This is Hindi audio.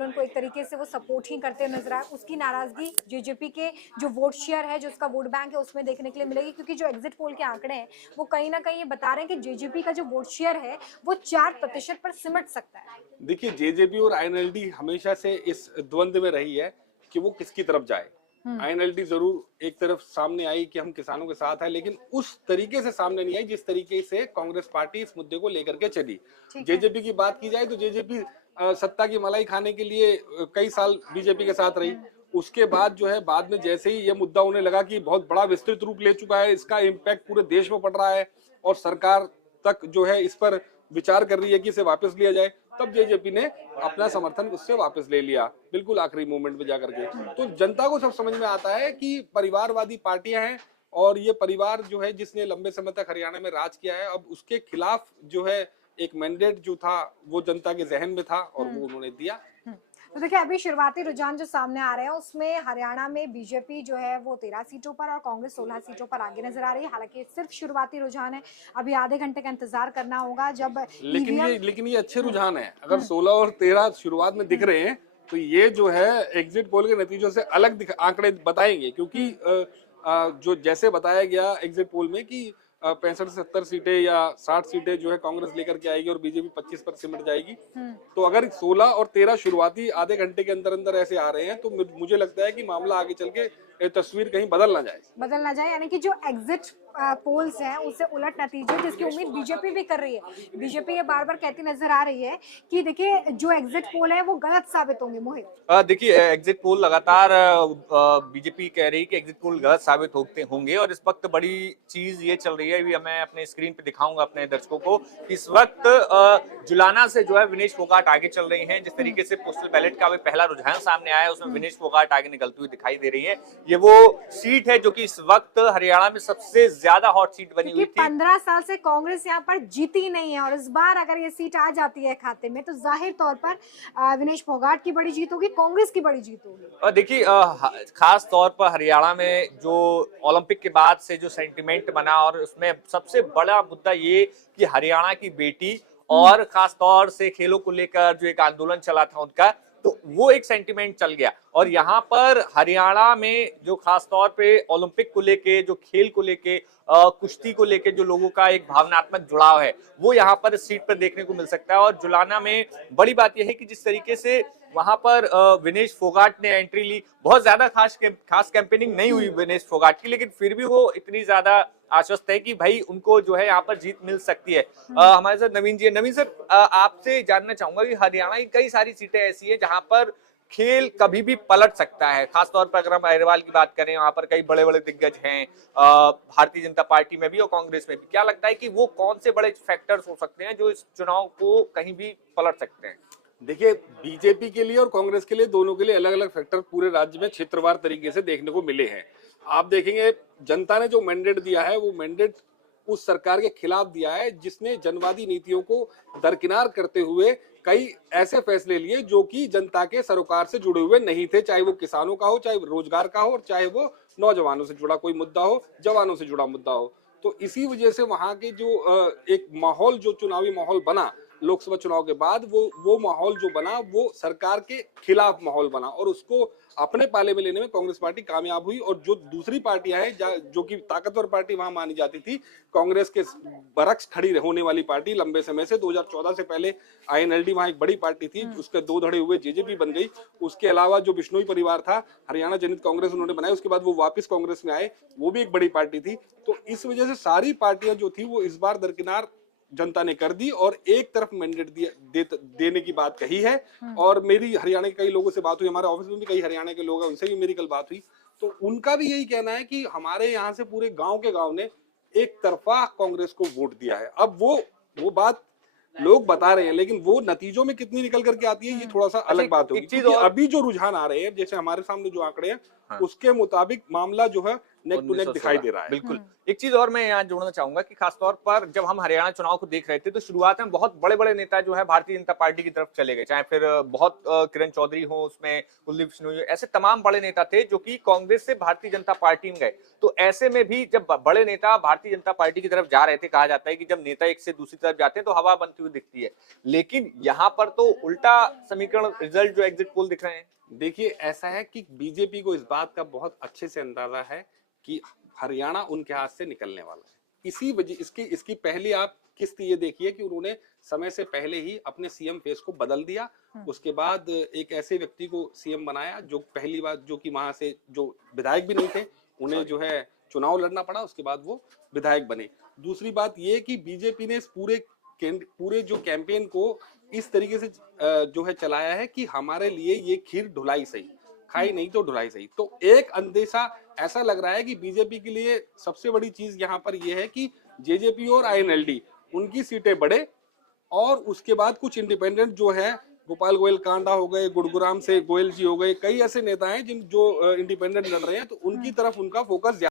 आंदोलन को एक तरीके से वो सपोर्ट ही करते नजर आए, उसकी नाराजगी जेजेपी के जो वोट शेयर है, जो उसका वोट बैंक है, उसमें देखने के लिए मिलेगी, क्योंकि जो एग्जिट पोल के आंकड़े हैं वो कहीं ना कहीं ये बता रहे हैं कि जेजेपी का जो वोट शेयर है वो 4% पर सिमट सकता है। देखिए, जेजेपी और आईएनएलडी हमेशा से इस द्वंद्व में रही है कि वो किसकी तरफ जाए। आईएनएलडी जरूर एक तरफ सामने आई कि हम किसानों के साथ है, लेकिन उस तरीके से सामने नहीं आई जिस तरीके से कांग्रेस पार्टी इस मुद्दे को लेकर के चली। जेजेपी की बात की जाए तो जेजेपी सत्ता की मलाई खाने के लिए कई साल बीजेपी के साथ रही। उसके बाद जो है, बाद में जैसे ही ये मुद्दा उन्हें लगा कि बहुत बड़ा विस्तृत रूप ले चुका है, इसका इम्पैक्ट पूरे देश में पड़ रहा है और सरकार तक जो है इस पर विचार कर रही है कि इसे वापस लिया जाए, तब जेजेपी ने अपना समर्थन उससे वापस ले लिया, बिल्कुल आखिरी मोमेंट में जाकर के। तो जनता को सब समझ में आता है कि परिवारवादी पार्टियां हैं और ये परिवार जो है जिसने लंबे समय तक हरियाणा में राज किया है, अब उसके खिलाफ जो है एक मैंडेट जो था वो जनता के जहन में था और वो उन्होंने दिया। तो देखिए, अभी शुरुआती रुझान जो सामने आ रहे हैं उसमें हरियाणा में बीजेपी जो है वो 13 सीटों पर और कांग्रेस 16 सीटों पर आगे नजर आ रही है। हालांकि सिर्फ शुरुआती रुझान है, अभी आधे घंटे का इंतजार करना होगा जब लेकिन ये अच्छे रुझान है। अगर 16 और 13 शुरुआत में दिख रहे हैं तो ये जो है एग्जिट पोल के नतीजों से अलग आंकड़े बताएंगे, क्योंकि जो जैसे बताया गया एग्जिट पोल में कि 65-70 सीटें या 60 सीटें जो है कांग्रेस लेकर के आएगी और बीजेपी 25 पर सिमट जाएगी। तो अगर 16 और 13 शुरुआती आधे घंटे के अंदर अंदर ऐसे आ रहे हैं तो मुझे लगता है कि मामला आगे चल के तस्वीर कहीं बदल ना जाए, यानी कि जो एग्जिट पोल्स हैं उससे उलट नतीजे जिसकी उम्मीद बीजेपी भी कर रही है। बीजेपी ये बार बार कहती नजर आ रही है कि देखिए जो एग्जिट पोल है वो गलत साबित होंगे। मोहित, देखिए, एग्जिट पोल लगातार बीजेपी कह रही है कि एग्जिट पोल गलत साबित होंगे और इस वक्त बड़ी चीज ये चल रही है, अभी मैं अपने स्क्रीन पे दिखाऊंगा अपने दर्शकों को। इस वक्त जुलाना से जो है विनेश फोगाट आगे चल रही हैं। जिस तरीके से पोस्टल बैलेट का भी पहला रुझान सामने आया है उसमें विनेश फोगाट आगे निकलती हुई दिखाई दे रही है। ये वो सीट है जो कि इस वक्त हरियाणा में सबसे ज्यादा हॉट सीट बनी हुई थी। 15 साल से कांग्रेस यहाँ पर जीती नहीं है और इस बार अगर ये सीट आ जाती है खाते में तो जाहिर तौर पर विनेश फोगाट की बड़ी जीत होगी, कांग्रेस की बड़ी जीत होगी। और देखिए, खास तौर पर हरियाणा में जो ओलंपिक के बाद से जो सेंटिमेंट बना और उसमें सबसे बड़ा मुद्दा ये कि हरियाणा की बेटी और खास तौर से खेलों को लेकर जो एक आंदोलन चला था उनका, तो वो एक सेंटिमेंट चल गया। और यहाँ पर हरियाणा में जो खास तौर पे ओलंपिक को लेके, जो खेल को लेके, कुश्ती को लेके जो लोगों का एक भावनात्मक जुड़ाव है वो यहाँ पर इस सीट पर देखने को मिल सकता है। और जुलाना में बड़ी बात यह है कि जिस तरीके से वहां पर विनेश फोगाट ने एंट्री ली, बहुत ज्यादा खास कैंपेनिंग नहीं हुई विनेश फोगाट की, लेकिन फिर भी वो इतनी ज्यादा आश्वस्त है कि भाई उनको जो है यहाँ पर जीत मिल सकती है। हमारे साथ नवीन जी है। नवीन सर, आपसे जानना चाहूंगा कि हरियाणा की कई सारी सीटें ऐसी है जहां पर खेल कभी भी पलट सकता है। खासतौर पर अगर हम अग्रवाल की बात करें, वहां पर कई बड़े बड़े दिग्गज हैं भारतीय जनता पार्टी में भी और कांग्रेस में भी। क्या लगता है कि वो कौन से बड़े फैक्टर्स हो सकते हैं जो इस चुनाव को कहीं भी पलट सकते हैं? देखिए, बीजेपी के लिए और कांग्रेस के लिए, दोनों के लिए अलग अलग फैक्टर पूरे राज्य में क्षेत्रवार तरीके से देखने को मिले हैं। आप देखेंगे जनता ने जो मैंडेट दिया है वो मैंडेट उस सरकार के खिलाफ दिया है जिसने जनवादी नीतियों को दरकिनार करते हुए कई ऐसे फैसले लिए जो कि जनता के सरोकार से जुड़े हुए नहीं थे, चाहे वो किसानों का हो, चाहे रोजगार का हो और चाहे वो नौजवानों से जुड़ा कोई मुद्दा हो, जवानों से जुड़ा मुद्दा हो। तो इसी वजह से वहां के जो एक माहौल, जो चुनावी माहौल बना लोकसभा चुनाव के बाद, वो माहौल जो बना वो सरकार के खिलाफ माहौल बना और उसको अपने पाले में लेने में कांग्रेस पार्टी कामयाब हुई। और जो दूसरी पार्टियां हैं जो कि ताकतवर पार्टी वहां मानी जाती थी, कांग्रेस के बरक्स खड़ी होने वाली पार्टी लंबे समय से, 2014 से पहले आईएनएलडी वहां एक बड़ी पार्टी थी, उसके दो धड़े हुए जेजेपी बन गई। उसके अलावा जो बिश्नोई परिवार था, हरियाणा जनहित कांग्रेस उन्होंने बनाया, उसके बाद वो वापस कांग्रेस में आए, वो भी एक बड़ी पार्टी थी। तो इस वजह से सारी पार्टियां जो थी वो इस बार दरकिनार जनता ने कर दी और एक तरफ मैंडेट देने की बात कही है। और मेरी हरियाणा के कई लोगों से बात हुई, हमारे ऑफिस में भी कई हरियाणा के लोग हैं, उनसे भी मेरी कल बात हुई, तो उनका भी यही कहना है कि हमारे यहाँ से पूरे गांव के गांव ने एक तरफा कांग्रेस को वोट दिया है। अब वो बात लोग बता रहे हैं, लेकिन वो नतीजों में कितनी निकल करके आती है ये थोड़ा सा अलग बात होगी। अभी जो रुझान आ रहे हैं, जैसे हमारे सामने जो आंकड़े हैं हाँ। उसके मुताबिक मामला जो है नेक टू नेक 1916 दिखाई दे रहा है। बिल्कुल। एक चीज और मैं यहाँ जोड़ना चाहूंगा कि खासतौर पर जब हम हरियाणा चुनाव को देख रहे थे तो शुरुआत में बहुत बड़े बड़े नेता जो है भारतीय जनता पार्टी की तरफ चले गए, चाहे फिर बहुत किरण चौधरी हो, उसमें कुलदीप सिन्होई, ऐसे तमाम बड़े नेता थे जो कि कांग्रेस से भारतीय जनता पार्टी में गए। तो ऐसे में भी जब बड़े नेता भारतीय जनता पार्टी की तरफ जा रहे थे, कहा जाता है कि जब नेता एक से दूसरी तरफ जाते हैं तो हवा बनती हुई दिखती है, लेकिन यहाँ पर तो उल्टा समीकरण, रिजल्ट जो एग्जिट पोल दिख रहे हैं। देखिए, ऐसा है कि बीजेपी को इस बात का बहुत अच्छे से अंदाजा है कि हरियाणा उनके हाथ से निकलने वाला है। इसी वजह इसकी पहली आप किस्त ये देखिए कि उन्होंने समय से पहले ही अपने सीएम फेस को बदल दिया। उसके बाद एक ऐसे व्यक्ति को सीएम बनाया जो पहली बार, जो कि वहां से जो विधायक भी नहीं थे, उन्हें जो है चुनाव लड़ना पड़ा, उसके बाद वो विधायक बने। दूसरी बात ये कि बीजेपी ने इस पूरे जो कैंपेन को इस तरीके से जो है चलाया है कि हमारे लिए ये खीर ढुलाई सही, खाई नहीं तो ढुलाई सही। तो एक अंदेशा ऐसा लग रहा है कि बीजेपी के लिए सबसे बड़ी चीज यहाँ पर ये है कि जेजेपी और आईएनएलडी उनकी सीटें बढ़े, और उसके बाद कुछ इंडिपेंडेंट जो है, गोपाल गोयल कांडा हो गए, गुरुग्राम से गोयल जी हो गए, कई ऐसे नेता हैं जो इंडिपेंडेंट लड़ रहे हैं, तो उनकी तरफ उनका फोकस